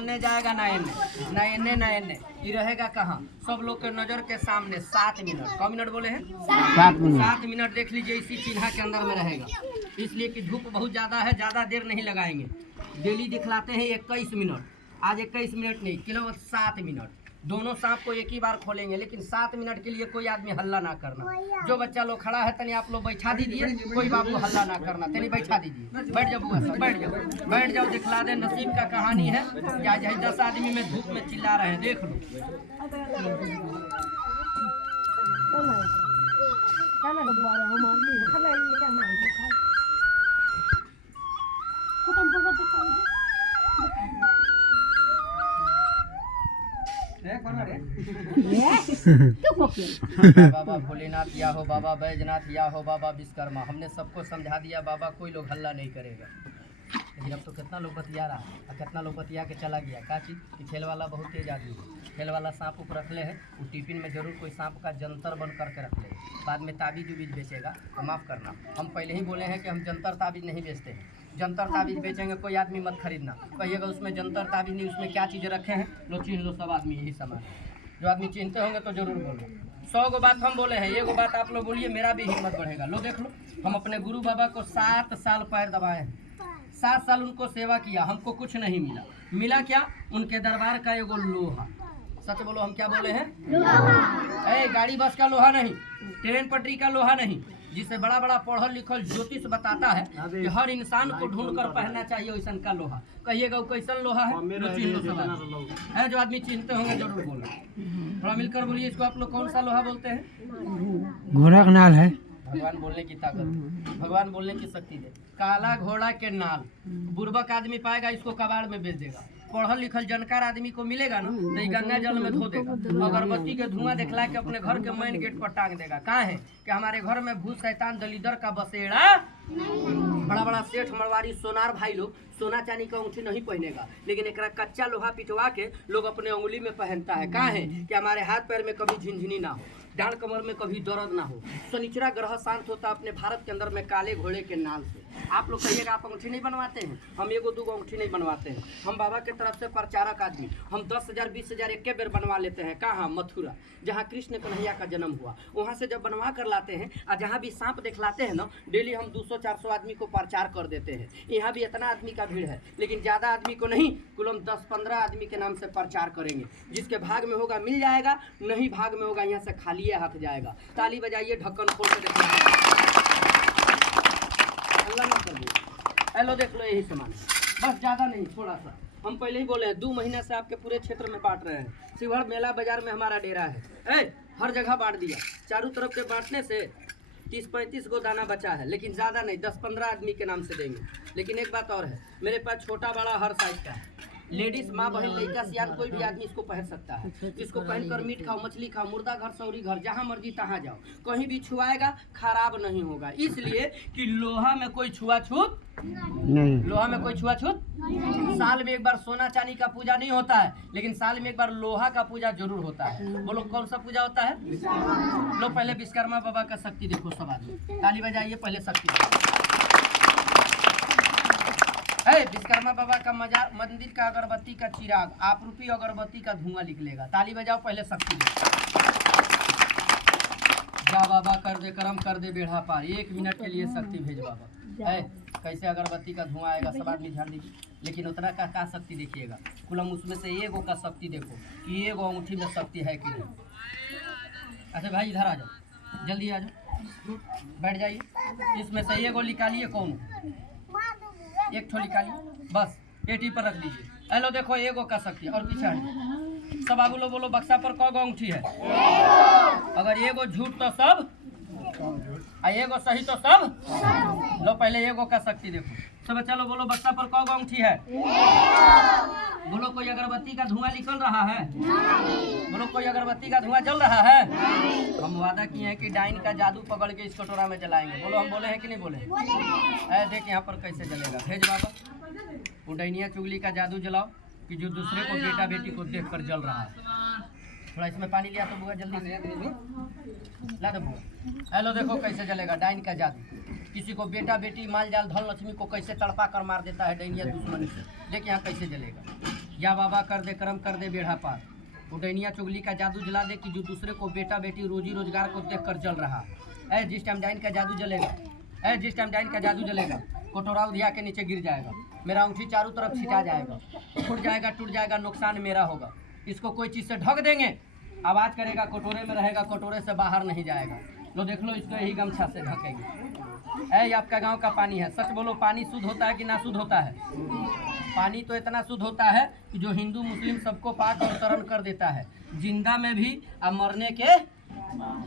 ओन्ने जाएगा ना एन्ने, ना एन्ने ना एन्ने, ये रहेगा कहाँ? सब लोग के नजर के सामने 7 मिनट। कौ मिनट बोले हैं? 7 मिनट देख लीजिए, इसी चिन्हा के अंदर में रहेगा। इसलिए कि धूप बहुत ज़्यादा है, ज़्यादा देर नहीं लगाएंगे। डेली दिखलाते हैं 21 मिनट, आज 21 मिनट नहीं, केवल 7 मिनट। दोनों सांप को एक ही बार खोलेंगे, लेकिन 7 मिनट के लिए कोई आदमी हल्ला ना करना। जो बच्चा लोग खड़ा है तनी आप लोग बैठा दीजिए, कोई बाबू हल्ला ना करना, तनी बैठा दीजिए। बैठ जाओ बुआ सब, बैठ जाओ, बैठ जाओ। दिखला दे, नसीब का कहानी है कि आज 10 आदमी में धूप में चिल्ला रहे हैं, देख लो। बाबा भोलेनाथ या हो, बाबा बैजनाथ या हो, बाबा विश्वकर्मा, हमने सबको समझा दिया बाबा, कोई लोग हल्ला नहीं करेगा। लेकिन अब तो कितना लोग बतिया रहा और कितना लोग बतिया के चला गया। क्या चीज़ कि खेल वाला बहुत तेज आदमी है, खेल वाला सांप ऊपर रख ले है, वो टिफिन में जरूर कोई सांप का जंतर बन करके रख ले, बाद में ताबीज उबीज बेचेगा। तो माफ़ करना, हम पहले ही बोले हैं कि हम जंतर ताबीज नहीं बेचते हैं। जंतर ताबीज बेचेंगे कोई आदमी मत खरीदना, कहिएगा उसमें जंतर ताबीज नहीं, उसमें क्या चीज़ें रखे हैं लो चिन्ह लो सब आदमी, यही सामान। जो आदमी चिन्हते होंगे तो जरूर बोलो। 100 गो बात हम बोले हैं, एगो बात आप लोग बोलिए, मेरा भी हिम्मत बढ़ेगा। लो देख लो, हम अपने गुरु बाबा को 7 साल पैर दबाए हैं, 7 साल उनको सेवा किया, हमको कुछ नहीं मिला। मिला क्या? उनके दरबार का एगो लोहा। सच बोलो, हम क्या बोले हैं? लोहा। गाड़ी बस का लोहा नहीं, ट्रेन पटरी का लोहा नहीं, जिसे बड़ा बड़ा पढ़ल लिखल ज्योतिष बताता है कि हर इंसान को ढूंढ कर पहनना चाहिए वैसन का लोहा। कहिएगा वो कैसन लोहा है? है जो आदमी चिन्हते होंगे जरूर बोलो। थोड़ा मिलकर बोलिए, इसको आप लोग कौन सा लोहा बोलते हैं? घोड़ा का नाल है। भगवान बोलने की ताकत, भगवान बोलने की शक्ति दे। काला घोड़ा के नाल, बुर्बक आदमी पाएगा इसको कबाड़ में बेच देगा। पढ़ल लिखल जानकार आदमी को मिलेगा ना तो गंगा जल में धो देगा, अगरबत्ती के धुआं दिखला के अपने घर के मेन गेट पर टांग देगा। कहाँ है कि हमारे घर में भूत शैतान दलीदर का बसेड़ा। बड़ा बड़ा सेठ मरवारी सोनार भाई लोग सोना चांदी का अंगूठी नहीं पहनेगा, लेकिन एक कच्चा लोहा पिटवा के लोग अपने उंगली में पहनता है। कहाँ है कि हमारे हाथ पैर में कभी झिनझिनी ना हो, डांड कमर में कभी दर्द ना हो, शनिचरा ग्रह शांत होता अपने भारत के अंदर में काले घोड़े के नाल से। आप लोग कहिएगा आप अंगूठी नहीं बनवाते हैं, हम एगो दूगो अंगूठी नहीं बनवाते हैं। हम बाबा के तरफ से प्रचारक आदमी, हम 10,000 20,000 एक बेर बनवा लेते हैं। कहाँ? मथुरा, जहाँ कृष्ण कन्हैया का जन्म हुआ, वहाँ से जब बनवा कर लाते हैं और जहाँ भी सांप दिखलाते हैं ना, डेली हम 200-400 आदमी को प्रचार कर देते हैं। यहाँ भी इतना आदमी का भीड़ है, लेकिन ज़्यादा आदमी को नहीं, कुल हम 10-15 आदमी के नाम से प्रचार करेंगे। जिसके भाग में होगा मिल जाएगा, नहीं भाग में होगा यहाँ से खाली हाथ जाएगा। ताली बजाइए, ढक्कन खोल के देखिए, अल्लाह ना कर दे। हेलो देख लो, यही सामान है, बस ज़्यादा नहीं, थोड़ा सा। हम पहले ही बोले हैं 2 महीने से आपके पूरे क्षेत्र में बांट रहे हैं। शिवहर मेला बाजार में हमारा डेरा है, हर जगह बांट दिया। चारों तरफ के बांटने से 30-35 गो दाना बचा है, लेकिन ज़्यादा नहीं, 10-15 आदमी के नाम से देंगे। लेकिन एक बात और है, मेरे पास छोटा बड़ा हर साइज का है। लेडीज, माँ बहन, लड़का सियान, कोई भी आदमी इसको पहन सकता है। इसको पहनकर मीट खाओ, मछली खाओ, मुर्दा घर, सौरी घर, जहाँ मर्जी तहाँ जाओ, कहीं भी छुआएगा खराब नहीं होगा। इसलिए कि लोहा में कोई छुआछूत नहीं, लोहा में कोई छुआछूत। साल में एक बार सोना चांदी का पूजा नहीं होता है, लेकिन साल में एक बार लोहा का पूजा जरूर होता है। बोलो कौन सा पूजा होता है? लो पहले विश्वकर्मा बाबा का शक्ति देखो सब आदमी, ताली बजाइए पहले शक्ति। विश्वकर्मा बाबा का मजार मंदिर का अगरबत्ती का चिराग, आप रूपी अगरबत्ती का धुआं निकलेगा। ताली बजाओ पहले शक्ति दे। जा बाबा कर दे करम, कर दे बेड़ा पार, 1 मिनट के लिए शक्ति भेज बाबा। कैसे अगरबत्ती का धुआं आएगा, सब आदमी ध्यान दीजिए। लेकिन उतना का शक्ति देखिएगा, कुल हम उसमें से एगो का शक्ति देखो कि एगो अंगूठी में शक्ति है कि नहीं। अच्छा भाई इधर आ जाओ, जल्दी आ जाओ, बैठ जाइए। इसमें से एगो निकालिए, कौन एक ठो निकालिए, बस पेटी पर रख लीजिए। हेलो देखो, एगो का शक्ति। और पीछे हटिए, सब आगू लो, बोलो बक्सा पर कौ गो अंगूठी है? अगर एगो झूठ तो सब, और एगो सही तो सब। लो पहले एगो का शक्ति देखो सब। चलो बोलो बक्सा पर कौ गो अंगूठी है? बोलो कोई अगरबत्ती का धुआं निकल रहा है? बोलो कोई अगरबत्ती का धुआं जल रहा है? हम वादा किए हैं कि डाइन का जादू पकड़ के इस कटोरा में जलाएंगे। बोलो हम बोले हैं कि नहीं बोले? देख यहाँ पर कैसे जलेगा, भेज बाबा। वो डाइनिया चुगली का जादू जलाओ कि जो दूसरे को बेटा बेटी को देख कर जल रहा है। थोड़ा इसमें पानी लिया तो बुआ, जल्दी ला दो बुआ। हेलो देखो कैसे जलेगा डाइन का जादू। किसी को बेटा बेटी माल जाल धन लक्ष्मी को कैसे तड़पा कर मार देता है डाइनिया दुश्मनी से। देखिए यहाँ कैसे जलेगा। या बाबा कर दे करम कर दे बेड़ा पार। उडैनिया चुगली का जादू जला दे कि जो दूसरे को बेटा बेटी रोजी रोजगार को देख कर जल रहा है। जिस टाइम डाइन का जादू जलेगा, जिस टाइम डाइन का जादू जलेगा, कटोरा उधिया के नीचे गिर जाएगा, मेरा अंगूठी चारों तरफ छिटा जाएगा, फूट जाएगा, टूट जाएगा, नुकसान मेरा होगा। इसको कोई चीज़ से ढक देंगे, आवाज़ करेगा, कटोरे में रहेगा, कटोरे से बाहर नहीं जाएगा। लो देख लो, इसको यही गमछा से ढकेंगे। ये आपका गांव का पानी है, सच बोलो पानी शुद्ध होता है कि ना शुद्ध होता है? पानी तो इतना शुद्ध होता है कि जो हिंदू मुस्लिम सबको पाक और तरण कर देता है, जिंदा में भी और मरने के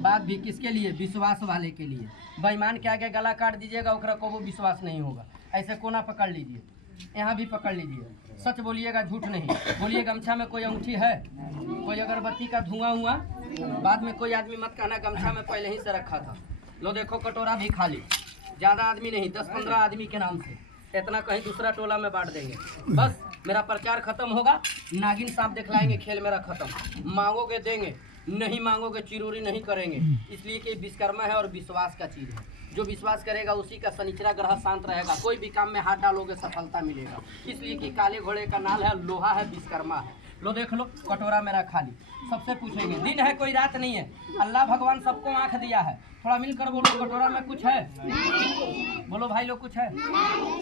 बाद भी। किसके लिए? विश्वास वाले के लिए। बेईमान के आगे गला काट दीजिएगा, ओकरा को वो विश्वास नहीं होगा। ऐसे कोना पकड़ लीजिए, यहाँ भी पकड़ लीजिए, सच बोलिएगा, झूठ नहीं बोलिए। गमछा में कोई अंगूठी है, कोई अगरबत्ती का धुआं हुआ, बाद में कोई आदमी मत कहना गमछा में पहले ही से रखा था। लो देखो, कटोरा भी खाली, ज़्यादा आदमी नहीं, 10-15 आदमी के नाम से, इतना कहीं दूसरा टोला में बांट देंगे। बस मेरा प्रचार खत्म होगा, नागिन सांप दिखलाएंगे, खेल मेरा खत्म। मांगोगे देंगे, नहीं मांगोगे चिरोरी नहीं करेंगे, इसलिए कि विश्वकर्मा है और विश्वास का चीज़ है। जो विश्वास करेगा उसी का शनिचरा ग्रह शांत रहेगा, कोई भी काम में हाथ डालोगे सफलता मिलेगा। इसलिए कि काले घोड़े का नाल है, लोहा है, विश्वकर्मा है। लो देख लो, कटोरा मेरा खाली। सबसे पूछेंगे, दिन है कोई रात नहीं है, अल्लाह भगवान सबको आँख दिया है, थोड़ा मिलकर बोलो, कटोरा में कुछ है? बोलो भाई लोग कुछ है?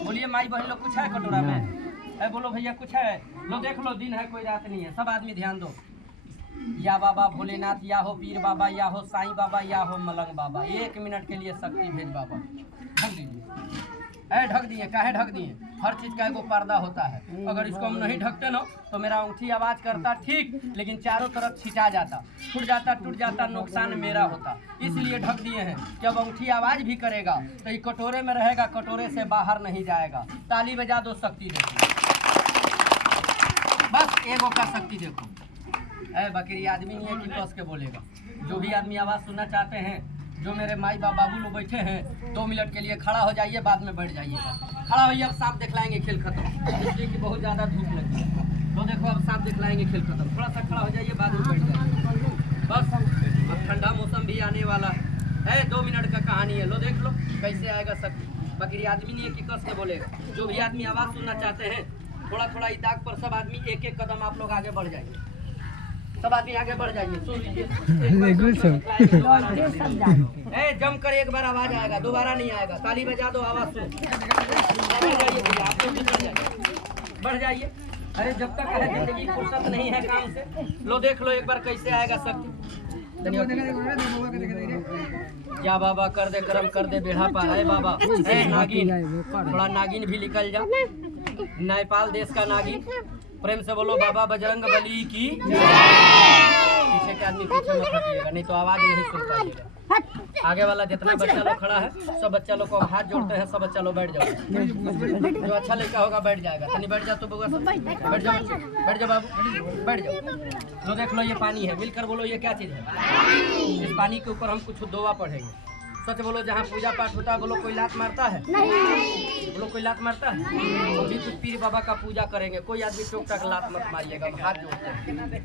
बोलिए माई बहन लोग कुछ है कटोरा में? बोलो भैया कुछ है? लो देख लो, दिन है कोई रात नहीं है। सब आदमी ध्यान दो, या बाबा भोलेनाथ, या हो पीर बाबा, या हो साईं बाबा, या हो मलंग बाबा, 1 मिनट के लिए शक्ति भेज बाबा। ढक दीजिए। ढक दिए, काहे ढक दिए? हर चीज़ का एगो पर्दा होता है, अगर इसको हम नहीं ढकते ना तो मेरा अंगूठी आवाज़ करता ठीक, लेकिन चारों तरफ छिटा जाता, फूट जाता, टूट जाता, नुकसान मेरा होता। इसलिए ढक दिए हैं। जब अंगूठी आवाज़ भी करेगा तो ये कटोरे में रहेगा, कटोरे से बाहर नहीं जाएगा। ताली बजा दो, शक्ति देखो, बस एगो का शक्ति देखो। बकरी आदमी नहीं है कि कस के बोलेगा। जो भी आदमी आवाज़ सुनना चाहते हैं, जो मेरे माई बाबू लोग बैठे हैं, 2 मिनट के लिए खड़ा हो जाइए, बाद में बैठ जाइएगा। खड़ा होइए, अब सांप दिखलाएंगे, खेल खत्म, इसलिए कि बहुत ज़्यादा धूप लगी है। तो देखो, अब सांप दिखलाएंगे, खेल खत्म। थोड़ा सा खड़ा हो जाइए, बाद में बैठ जाइए। बस अब ठंडा मौसम भी आने वाला है, 2 मिनट का कहानी है। लो देख लो कैसे आएगा शक्ति। बकरी आदमी नहीं है कि कस के बोलेगा। जो भी आदमी आवाज़ सुनना चाहते हैं, थोड़ा थोड़ा इस दाग पर सब आदमी 1-1 कदम आप लोग आगे बढ़ जाइए। सब आदमी आगे बढ़ जाइए, सुन लीजिए। जम कर एक बार आवाज आएगा, दोबारा नहीं आएगा। ताली बजा दो, आवाज सुनो। आप लोग बढ़ जाइए। अरे जब तक है जिंदगी फुर्सत नहीं है काम से। लो देख लो एक बार कैसे आएगा शक्ति। या बाबा कर दे करम कर दे बेड़ा पार। है बाबा, नागिन, थोड़ा नागिन भी निकल जा। नेपाल देश का नागिन, प्रेम से बोलो बाबा बजरंग बली की। पीछे के आदमी पीछे मत हटिएगा, नहीं तो आवाज नहीं सुन पाइएगा। आगे वाला जितना बच्चा लोग खड़ा है, सब बच्चा लोग को हाथ जोड़ते हैं, सब बच्चा लोग बैठ जाओ। जो अच्छा लड़का होगा बैठ जाएगा। तनी बैठ जाओ तो बउआ, बैठ जाओ, बैठ जाओ बाबू, बैठ जाओ। तो देख लो ये पानी है, मिलकर बोलो ये क्या चीज़ है? इस पानी के ऊपर हम कुछ दुआ पढ़ेंगे। सच बोलो, जहाँ पूजा पाठ होता है, बोलो कोई लात मारता है? बोलो कोई लात मारता है? तो भी कुछ पीर बाबा का पूजा करेंगे, कोई आदमी टोक टक लात मत मारिएगा, हाथ जोड़ते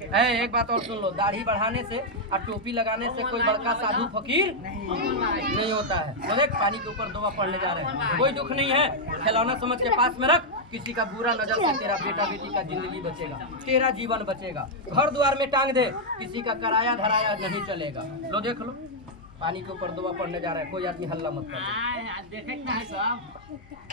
हैं। एक बात और सुन लो, दाढ़ी बढ़ाने से और टोपी लगाने से कोई बड़का साधु फकीर नहीं होता है। तो देख पानी के ऊपर दुआ पढ़ने जा रहे हैं। कोई दुख नहीं है, खिलौना समझ के पास में रख। किसी का बुरा नजर से तेरा बेटा बेटी का जिंदगी बचेगा, तेरा जीवन बचेगा। घर द्वार में टांग दे, किसी का कराया धराया नहीं चलेगा। लो देख लो, पानी के ऊपर दुआ पढ़ने जा रहा है, कोई आदमी हल्ला मत कर।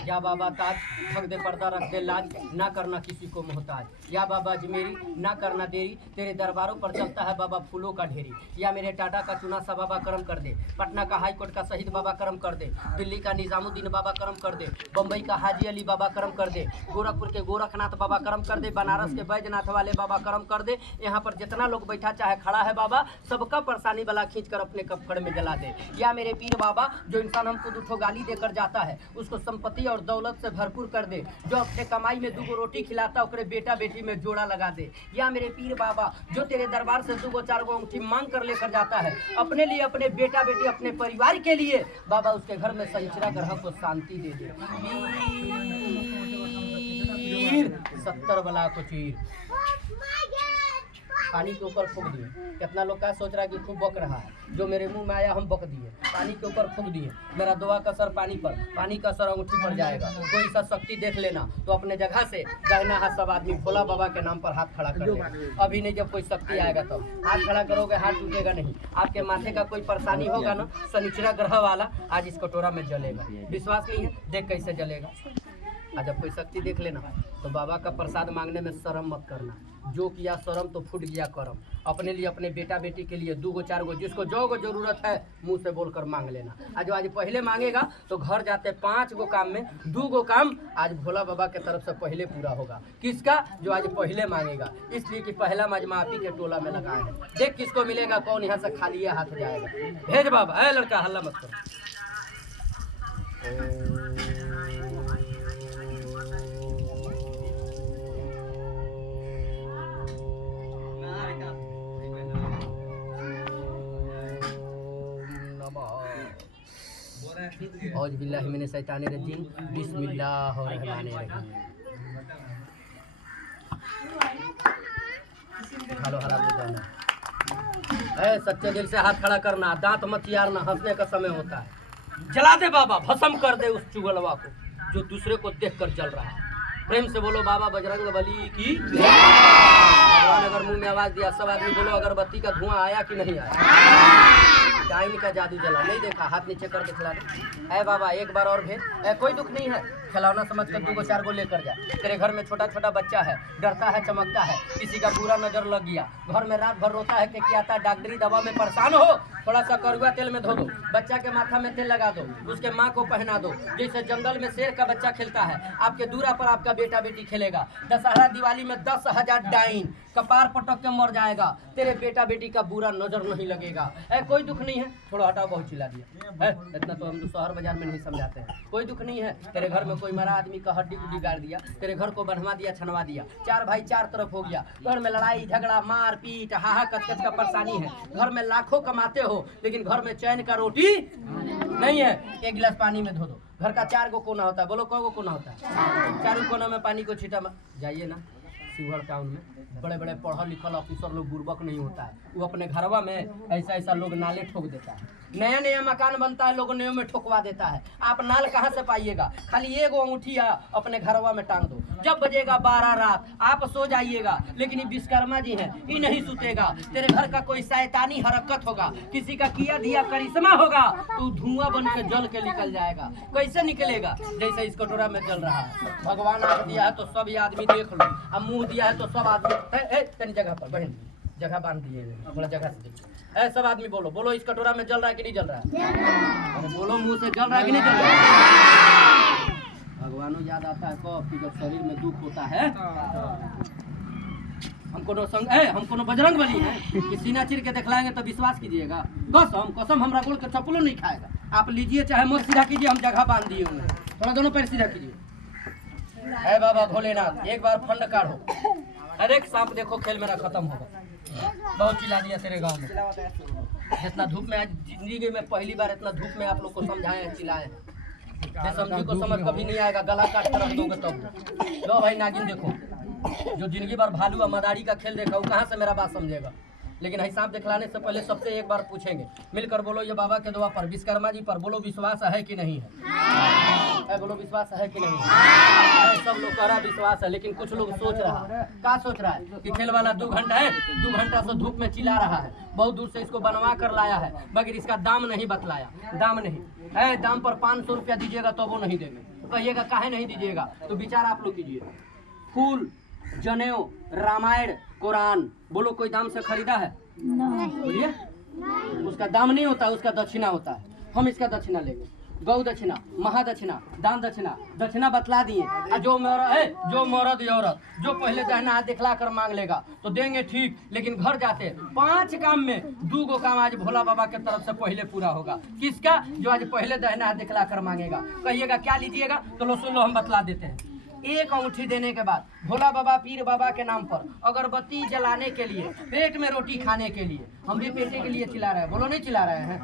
या बाबा ताज ठग दे, पर्दा रख दे लाज, ना करना किसी को मोहताज। या बाबा अजमेरी, ना करना देरी, तेरे दरबारों पर चलता है बाबा फूलों का ढेरी। या मेरे टाटा का चुना सा बाबा करम कर दे, पटना का हाई कोर्ट का शहीद बाबा करम कर दे, दिल्ली का निजामुद्दीन बाबा करम कर दे, बम्बई का हाजी अली बाबा करम कर दे, गोरखपुर के गोरखनाथ बाबा करम कर दे, बनारस के बैजनाथ वाले बाबा करम कर दे। यहाँ पर जितना लोग बैठा चाहे खड़ा है बाबा, सबका परेशानी वाला खींच कर अपने कपड़ में जला दे। या मेरे पीर बाबा, जो इंसान हमको 2 गाली देकर जाता है, उसको संपत्ति और दौलत से भरपूर कर दे। जो अपने कमाई में 2 रोटी खिलाता, ओकरे बेटा बेटी में जोड़ा लगा दे। या मेरे पीर बाबा, जो तेरे दरबार से 2-4 अंगूठी मांग कर लेकर जाता है, अपने लिए, अपने बेटा बेटी, अपने परिवार के लिए, बाबा उसके घर में शनिचरा ग्रह को शांति दे दे। 70 बला को चीर। पानी के ऊपर फूंक दिए। कितना लोग का सोच रहा है कि खूब बक रहा है, जो मेरे मुंह में आया हम बक दिए। पानी के ऊपर फूंक दिए, मेरा दुआ का असर पानी पर, पानी का असर अंगूठी पर जाएगा। कोई सा शक्ति देख लेना तो अपने जगह से दाहिना हाथ सब आदमी भोला बाबा के नाम पर हाथ खड़ा कर लेगा। अभी नहीं, जब कोई शक्ति आएगा तब तो। हाथ खड़ा करोगे हाथ टूटेगा नहीं। आपके माथे का कोई परेशानी होगा ना, शनिचरा ग्रह वाला आज इस कटोरा में जलेगा। विश्वास नहीं है, देख कैसे जलेगा। आज जब कोई शक्ति देख लेना तो बाबा का प्रसाद मांगने में शर्म मत करना। जो किया शर्म तो फूट गया करम। अपने लिए, अपने बेटा बेटी के लिए 2 गो 4 गो जिसको जो गो जरूरत है मुंह से बोलकर मांग लेना। आज जो आज पहले मांगेगा तो घर जाते 5 गो काम में 2 गो काम आज भोला बाबा के तरफ से पहले पूरा होगा। किसका? जो आज पहले मांगेगा। इसलिए कि पहला मजमा आप ही के टोला में लगाए हैं। देख किसको मिलेगा, कौन यहाँ से खाली हाथ जाएगा। भेज बाबा। अरे लड़का हल्ला मत करो। औज बिल्लाहि मिने शैतानिर रजीम, बिस्मिल्लाहिर्रहमानिर्रहीम। हालो हरा बुझाना। सच्चे दिल से हाथ खड़ा करना, दांत मत यारना, हंसने का समय होता है। जला दे बाबा, भस्म कर दे उस चुगलवा को जो दूसरे को देखकर जल रहा है। प्रेम से बोलो बाबा बजरंग बली की। भगवान अगर मुंह में आवाज दिया सब आदमी बोलो अगरबत्ती का धुआं आया कि नहीं आया। डाइन का जादू जला नहीं देखा, हाथ नीचे कर दिखला दे। बाबा एक बार और भेज। कोई दुख नहीं है, खिलौना समझ कर 2 गो 4 गो लेकर जा। तेरे घर में छोटा छोटा बच्चा है, डरता है चमकता है, किसी का बुरा नजर लग गया, घर में रात भर रोता है कि आता डॉक्टरी दवा में परेशान हो, थोड़ा सा कड़वा तेल में धो दो, बच्चा के माथा में तेल लगा दो, उसके माँ को पहना दो। जैसे जंगल में शेर का बच्चा खेलता है, आपके दूरा पर आपका बेटा बेटी खेलेगा। दशहरा दिवाली में 10,000 डाइन कपार पटक के मर जाएगा। तेरे बेटा बेटी का बुरा नजर नहीं लगेगा। कोई दुख नहीं है, थोड़ा हटाओ, बहुत चिल्ला दिया। इतना तो हम शहर बाजार में नहीं समझाते हैं। कोई दुख नहीं है। तेरे घर में कोई मरा आदमी का हड्डी गुड्डी गाड़ दिया, तेरे घर को बनवा दिया, छनवा दिया, 4 भाई 4 तरफ हो गया, घर में लड़ाई झगड़ा मार पीट हाहा कच का परेशानी है। घर में लाखों कमाते हो लेकिन घर में चैन का रोटी नहीं है। 1 गिलास पानी में धो दो। घर का 4 गो कोना होता है, बोलो कौ गो कोना होता है? 4 कोना में पानी को छीटा जाइए ना। शिवहर टाउन में बड़े बड़े पढ़ल लिखल ऑफिसर लोग बुर्बक नहीं होता है, वो अपने घरवा में ऐसा लोग नाले ठोक देता है। नया नया मकान बनता है, लोग नए में ठोकवा देता है। आप नाल कहाँ से पाइएगा? खाली 1 अंगूठी अपने घरवा में टांग दो। जब बजेगा 12 रात आप सो जाइएगा, लेकिन ये विश्वकर्मा जी हैं, ये नहीं सुतेगा। तेरे घर का कोई शैतानी हरकत होगा, किसी का किया दिया करिश्मा होगा तो धुआं बन के जल के निकल जाएगा। कैसे निकलेगा? जैसे इस कटोरा में जल रहा है। भगवान आंख दिया है तो सब ये आदमी देख लो, अब मुंह दिया है तो सब आदमी तनी जगह पर बहन जगह बांध दिए, थोड़ा जगह से देखिए। सब आदमी बोलो, बोलो इस कटोरा में जल रहा है कि नहीं जल रहा है? अरे बोलो मुंह से, जल रहा है कि नहीं जल रहा है? भगवानों याद आता है कब कि जब शरीर में दुख होता है। हम कोनो बजरंग बली है कि सीना चिर के दिखलाएंगे तो विश्वास कीजिएगा। कसम हमरा गोल के चप्पलों नहीं खाएगा। आप लीजिए चाहे मोर सीधा कीजिए, हम जगह बांध दिए उन्हें। थोड़ा दोनों पैर सीधा कीजिए। है बाबा भोलेनाथ, एक बार फंड काढ़ो। अरे सांप देखो खेल मेरा खत्म होगा। बहुत चिल्ला दिया तेरे गांव में। इतना धूप में, आज जिंदगी में पहली बार इतना धूप में आप लोग को समझाए चिल्लाए। समझी को समझ कभी नहीं आएगा, गला काट कर रख दोगे तब। लो भाई नागिन देखो, जो जिंदगी भर भालू और मदारी का खेल देखा वो कहाँ से मेरा बात समझेगा। लेकिन हिसाब दिखलाने से पहले सबसे एक बार पूछेंगे, मिलकर बोलो ये बाबा के दुआ पर, विश्वकर्मा जी पर बोलो विश्वास है कि नहीं है? बोलो विश्वास है कि नहीं है? सब लोग कह रहा विश्वास है, लेकिन कुछ लोग सोच रहा है, क्या सोच रहा है कि खेल वाला 2 घंटा है, 2 घंटा से धूप में चिल्ला रहा है, बहुत दूर से इसको बनवा कर लाया है, मगर इसका दाम नहीं बतलाया। दाम नहीं है, दाम पर 500 रुपया दीजिएगा तो वो नहीं देंगे। कहिएगा काहे नहीं दीजिएगा, तो विचार आप लोग कीजिए। फूल, जनेऊ, रामायण, कुरान, बोलो कोई दाम से खरीदा है? बोलिए। उसका दाम नहीं होता, उसका दक्षिणा होता है। हम इसका दक्षिणा लेंगे, गौ दक्षिणा, महादक्षिणा, दान दक्षिणा, दक्षिणा बतला दिए। जो मर्द औरत जो पहले दाहिना हाथ दिखला कर मांग लेगा तो देंगे ठीक, लेकिन घर जाते 5 काम में 2 गो काम आज भोला बाबा के तरफ से पहले पूरा होगा। किसका? जो आज पहले दाहिना हाथ दिखला कर मांगेगा। कहिएगा क्या लीजिएगा, तो लो सुन लो, हम बतला देते हैं। 1 अंगूठी देने के बाद भोला बाबा पीर बाबा के नाम पर अगरबत्ती जलाने के लिए, पेट में रोटी खाने के लिए, हम भी पेटे के लिए चिल्ला रहे हैं, बोलो नहीं चिल्ला रहे हैं?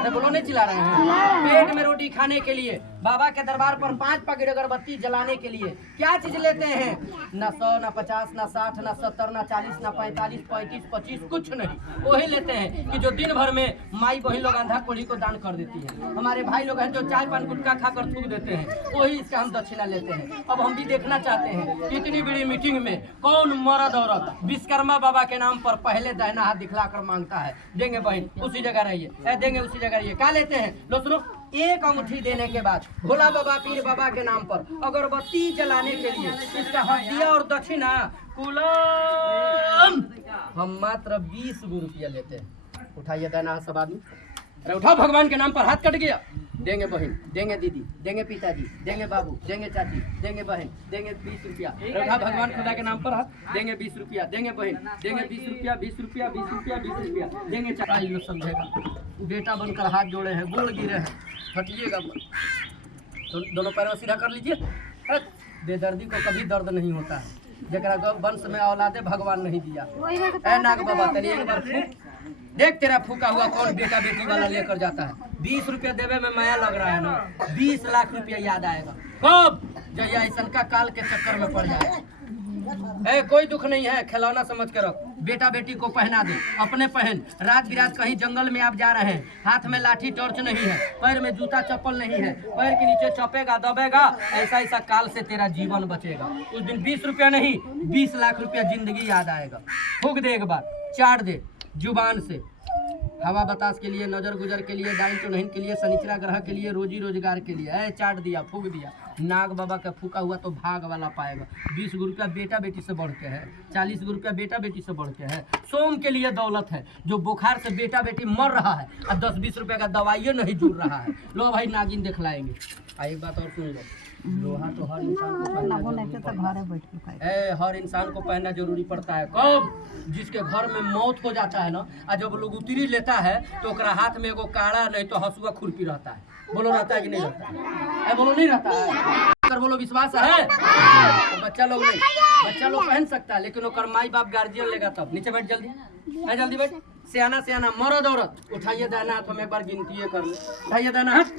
अरे बोलो नहीं चिल्ला रहे हैं? पेट में रोटी खाने के लिए बाबा के दरबार पर 5 पैकेट अगरबत्ती जलाने के लिए क्या चीज लेते हैं? न 100, न 50, न 60, न 70, न 40, न 45, 35, 25 कुछ नहीं। वही लेते हैं कि जो दिन भर में माई बहन लोग अंधा कोढ़ी को दान कर देती है। हमारे भाई लोग हैं जो चाय पान गुटखा खाकर थूक देते हैं, वही इसका हम दक्षिणा लेते हैं। अब हम भी देखना चाहते हैं कि इतनी बड़ी मीटिंग में कौन मर्द औरत विश्वकर्मा बाबा के नाम पर पहले दाहिना हाथ दिखलाकर मांगता है। देंगे बहन, उसी जगह रहिए, देंगे उसी जगह रहिए। क्या लेते हैं लो सुनो, एक अंगूठी देने के बाद भोला बाबा पीर बाबा के नाम पर अगरबत्ती जलाने के लिए इसका हदिया और दक्षिणा कुलम हम मात्र 20 रुपया लेते हैं। उठाइए दाना सब आदमी, अरे उठाओ, भगवान के नाम पर हाथ कट गया। देंगे बहन, देंगे दीदी, देंगे पिताजी, देंगे बाबू, देंगे चाची, देंगे बहन, देंगे 20 रुपया। उठा भगवान खुदा के नाम पर हाथ, देंगे 20 रुपया, देंगे बहन, देंगे 20 रुपया, 20 रुपया, 20 रुपया, 20 रुपया, देंगे चाचा। ये समझेगा बेटा बनकर हाथ जोड़े हैं, गोड़ गिरे हैं, हटिएगा। तो दोनों पैरों सीधा कर लीजिए। बेदर्दी को कभी दर्द नहीं होता है, जरा वंश में औलादे भगवान नहीं दिया। ऐ नाग बाबा तेरी एक बार फूक देख, तेरा फूका हुआ कौन बेटा बेटी वाला लेकर जाता है। 20 रुपया देवे में माया लग रहा है ना, 20 लाख रुपया याद आएगा कब, जब ऐसा का काल के चक्कर में पड़ जाए। कोई दुख नहीं है, खिलौना समझ कर रख। बेटा बेटी को पहना दे, अपने पहन। रात बिरात कहीं जंगल में आप जा रहे हैं, हाथ में लाठी टॉर्च नहीं है, पैर में जूता चप्पल नहीं है, पैर के नीचे चपेगा दबेगा, ऐसा ऐसा काल से तेरा जीवन बचेगा। उस दिन 20 रुपया नहीं 20 लाख रुपया जिंदगी याद आएगा। फूक दे एक बार, चाट दे जुबान से। हवा बतास के लिए, नजर गुजर के लिए, डाइन चुनहिन के लिए, शनिचरा ग्रह के लिए, रोजी रोजगार के लिए। चाट दिया, फूक दिया। नाग बाबा का फूका हुआ तो भाग वाला पाएगा। 20 रुपया बेटा बेटी से बढ़ के है, 40 रुपया बेटा बेटी से बढ़ के है। सोम के लिए दौलत है, जो बुखार से बेटा बेटी मर रहा है और 10-20 रुपया का दवाइयों नहीं जुड़ रहा है। लो भाई नागिन दिखलाएंगे। एक बात और सुन लो, लोहा तो हर इंसान को हर इंसान को पहनना जरूरी पड़ता है। कब? जिसके घर में मौत हो जाता है ना, और जब लोग उतरी लेता है तो ओकरा हाथ में एगो काड़ा नहीं तो हसुआ खुरपी रहता है। बोलो रहता है कि नहीं रहता है? बोलो नहीं रहता है? कर बोलो विश्वास है? तो बच्चा लोग नहीं, बच्चा लोग पहन सकता है, लेकिन ओकर माई बाप गार्जियन लेगा तब। नीचे बैठ जल्दी, है जल्दी बैठ। सियाना सियाना मर्द औरत उठाइए दाना हाथ में, एक बार गिनती कर ले। उठाइए दाना हाथ।